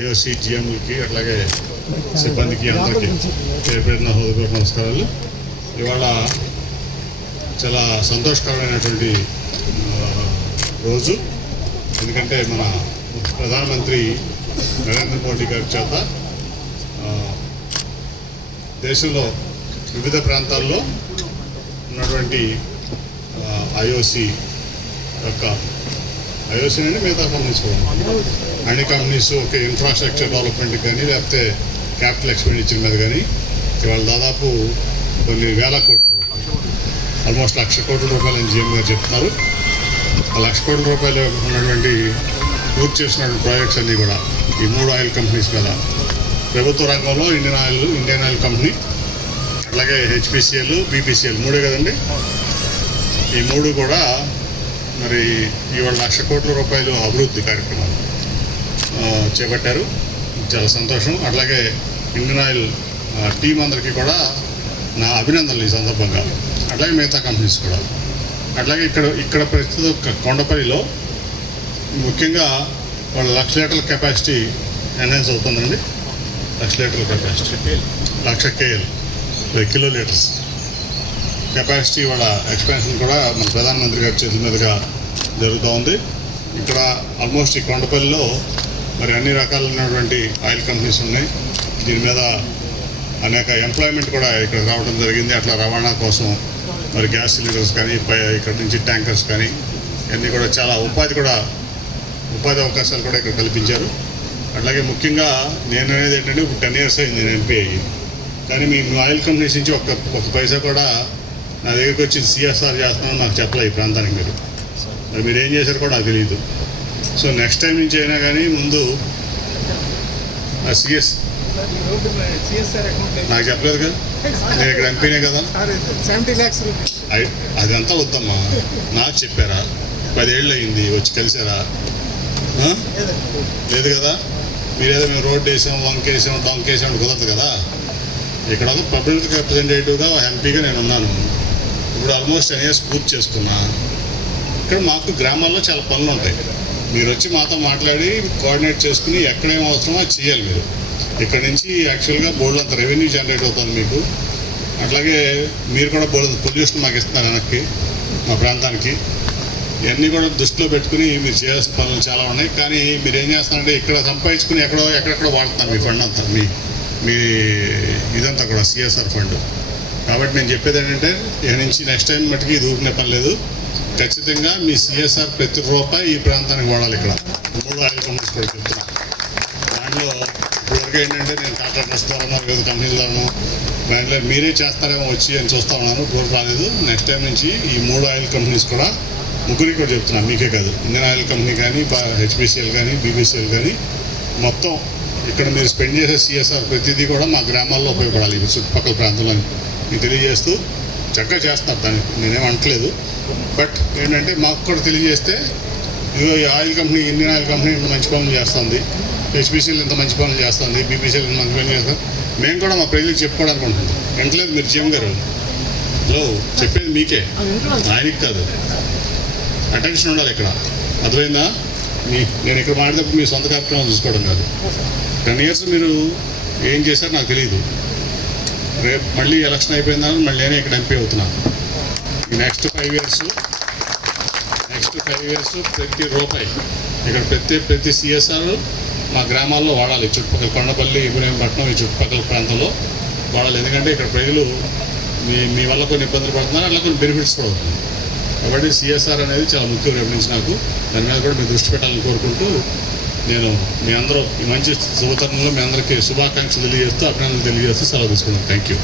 IOC జిఎంలకి అట్లాగే సిబ్బందికి అందరికీ పేరు పేరున హృదయపూర్వక నమస్కారాలు. ఇవాళ చాలా సంతోషకరమైనటువంటి రోజు. ఎందుకంటే మన ప్రధానమంత్రి నరేంద్ర మోడీ గారి చేత దేశంలో వివిధ ప్రాంతాల్లో ఉన్నటువంటి ఐఓసి యొక్క ఐఓసి మిగతా కంపెనీస్ కూడా అన్ని కంపెనీస్ ఒక ఇన్ఫ్రాస్ట్రక్చర్ డెవలప్మెంట్ కానీ లేకపోతే క్యాపిటల్ ఎక్స్పెండిచర్ మీద కానీ ఇవాళ దాదాపు కొన్ని వేల కోట్లు ఆల్మోస్ట్ లక్ష కోట్ల రూపాయలు అని జీఎం గారు చెప్తున్నారు. ఆ లక్ష కోట్ల రూపాయలు ఉన్నటువంటి పూర్తి చేసినటువంటి ప్రాజెక్ట్స్ అన్నీ కూడా ఈ మూడు ఆయిల్ కంపెనీస్ మీద. ప్రభుత్వ రంగంలో Indian oil Indian oil company అలాగే హెచ్పిసిఎల్ బీపీసీఎల్ మూడే కదండి. ఈ మూడు కూడా మరి ఇవాళ లక్ష కోట్ల రూపాయలు అభివృద్ధి కార్యక్రమాలు చేపట్టారు. చాలా సంతోషం. అట్లాగే ఇండియన్ ఆయిల్ టీం అందరికీ కూడా నా అభినందనలు ఈ సందర్భంగా. అట్లాగే మిగతా కంపెనీస్ కూడా. అట్లాగే ఇక్కడ ఇక్కడ ప్రస్తుతం కొండపల్లిలో ముఖ్యంగా వాళ్ళ లక్ష లీటర్ల కెపాసిటీ ఎన్హాన్స్ అవుతుందండి. లక్ష లీటర్ల కెపాసిటీ. లక్ష కేఎల్ కిలో లీటర్స్ కెపాసిటీ వాళ్ళ ఎక్స్పెన్షన్ కూడా మన ప్రధానమంత్రి గారి చేతుల మీదుగా జరుగుతూ ఉంది ఇక్కడ ఆల్మోస్ట్ ఈ కొండపల్లిలో మరి అన్ని రకాలైనటువంటి ఆయిల్ కంపెనీస్ ఉన్నాయి. దీని మీద అనేక ఎంప్లాయ్మెంట్ కూడా ఇక్కడ రావడం జరిగింది. అట్లా రవాణా కోసం మరి గ్యాస్ సిలిండర్స్ కానీ పై ఇక్కడ నుంచి ట్యాంకర్స్ కానీ ఇవన్నీ కూడా చాలా ఉపాధి కూడా ఉపాధి అవకాశాలు కూడా ఇక్కడ కల్పించారు. అట్లాగే ముఖ్యంగా నేను అనేది ఏంటంటే ఇప్పుడు టెన్ ఇయర్స్ అయింది నేను ఎంపీ అయ్యి. కానీ మీ ఆయిల్ కంపెనీస్ నుంచి ఒక్క ఒక పైసా కూడా నా దగ్గరికి వచ్చి సిఎస్ఆర్ చేస్తున్నాను నాకు చెప్పలే ఈ ప్రాంతానికి మీరు. మరి మీరు ఏం చేశారు కూడా నాకు తెలియదు సో నెక్స్ట్ టైం నుంచి అయినా కానీ ముందు ఆ సిఎస్ నాకు చెప్పలేదు కదా? నేను ఇక్కడ ఎంపీనే కదా? సెవెంటీ ల్యాక్స్ అదంతా వద్దమ్మా. నాకు చెప్పారా? పదేళ్ళు అయింది వచ్చి కలిసారా? లేదు కదా? మీరేదో మేము రోడ్డు వేసాం వంకేసాం డొంకేసాం వేసాం కుదరదు కదా? ఇక్కడ ఒక పబ్లిక్ రిప్రజెంటేటివ్గా ఎంపీగా నేను ఉన్నాను. ఇప్పుడు ఆల్మోస్ట్ టెన్ ఇయర్స్ పూర్తి చేసుకున్నా ఇక్కడ మాకు గ్రామాల్లో చాలా పనులు ఉంటాయి. మీరు వచ్చి మాతో మాట్లాడి కోఆర్డినేట్ చేసుకుని ఎక్కడేం అవసరమో అది చేయాలి మీరు. ఇక్కడ నుంచి యాక్చువల్గా బోర్డు అంత రెవెన్యూ జనరేట్ అవుతుంది మీకు. అట్లాగే మీరు కూడా బోర్డు పొల్యూషన్ మాకు ఇస్తున్నారు వెనక్కి మా ప్రాంతానికి. ఇవన్నీ కూడా దృష్టిలో పెట్టుకుని మీరు చేయాల్సిన పనులు చాలా ఉన్నాయి. కానీ మీరు ఏం చేస్తారంటే ఇక్కడ సంపాదించుకుని ఎక్కడో ఎక్కడెక్కడో వాడుతున్నారు మీ ఫండ్ అంతా మీ మీ ఇదంతా కూడా సిఎస్ఆర్ ఫండ్. కాబట్టి నేను చెప్పేది ఏంటంటే ఇక నుంచి నెక్స్ట్ టైం మటుకి ఇది ఊరినే పని లేదు. ఖచ్చితంగా మీ సిఎస్ఆర్ ప్రతి రూపాయి ఈ ప్రాంతానికి వాడాలి ఇక్కడ. మూడు ఆయిల్ కంపెనీస్ కూడా చెప్తున్నా. దాంట్లో ఇప్పటివరకు ఏంటంటే నేను కాంట్రాక్టర్స్ ద్వారానో వివిధ కంపెనీల ద్వారానో దాంట్లో మీరే చేస్తారేమో వచ్చి అని చూస్తా ఉన్నాను. ఇప్పుడు రాలేదు. నెక్స్ట్ టైం నుంచి ఈ మూడు ఆయిల్ కంపెనీస్ కూడా ముగ్గురికి కూడా చెప్తున్నాను మీకే కాదు. ఇండియన్ ఆయిల్ కంపెనీ కానీ హెచ్పిసిఎల్ కానీ బీబీసీఎల్ కానీ మొత్తం ఇక్కడ మీరు స్పెండ్ చేసే సిఎస్ఆర్ ప్రతిదీ కూడా మా గ్రామాల్లో ఉపయోగపడాలి. చుట్టుపక్కల ప్రాంతంలో మీకు తెలియజేస్తూ చక్కగా చేస్తారు దాన్ని నేనేం అనట్లేదు. బట్ ఏంటంటే మాకు కూడా తెలియజేస్తే ఇదిగో ఈ oil company Indian oil company ఇంత మంచి పనులు చేస్తుంది. హెచ్పిసిఎల్ ఇంత మంచి పనులు చేస్తుంది. బీపీసీఎల్ ఇంత మంచి పనులు చేస్తుంది. మేము కూడా మా ప్రజలకు చెప్పుకోవడానికి ఉంటుంది వెంటలేదు మీరు జీఎం గారు హలో చెప్పేది మీకే. ఆయనకి కాదు. అటెన్షన్ ఉండాలి ఇక్కడ. అర్థమైందా? మీ నేను ఇక్కడ మాట్లాడేటప్పుడు మీ సొంత కార్యక్రమం చూసుకోవడం కాదు. టెన్ ఇయర్స్ మీరు ఏం చేశారో నాకు తెలియదు రేపు మళ్ళీ ఎలక్షన్ అయిపోయిందని మళ్ళీ నేనే ఇక్కడ ఎంపీ అవుతున్నాను ఈ next five years next five years ప్రతి రూపాయి ఇక్కడ ప్రతి ప్రతి సిఎస్ఆర్ మా గ్రామాల్లో వాడాలి. చుట్టుపక్కల కొండపల్లి ఇబ్రహీంపట్నం ఈ చుట్టుపక్కల ప్రాంతంలో వాడాలి. ఎందుకంటే ఇక్కడ ప్రజలు మీ మీ వల్ల కొన్ని ఇబ్బందులు పడుతున్నారు అట్లా కొన్ని బెనిఫిట్స్ కూడా అవుతుంది కాబట్టి సిఎస్ఆర్ అనేది చాలా ముఖ్యం రేపు నుంచి నాకు. దాని మీద కూడా మీరు దృష్టి పెట్టాలని కోరుకుంటూ నేను మీ అందరూ ఈ మంచి శుభతరంలో మీ అందరికీ శుభాకాంక్షలు తెలియజేస్తూ అభినందనలు తెలియజేస్తూ సెలవు తీసుకున్నాను థ్యాంక్ యూ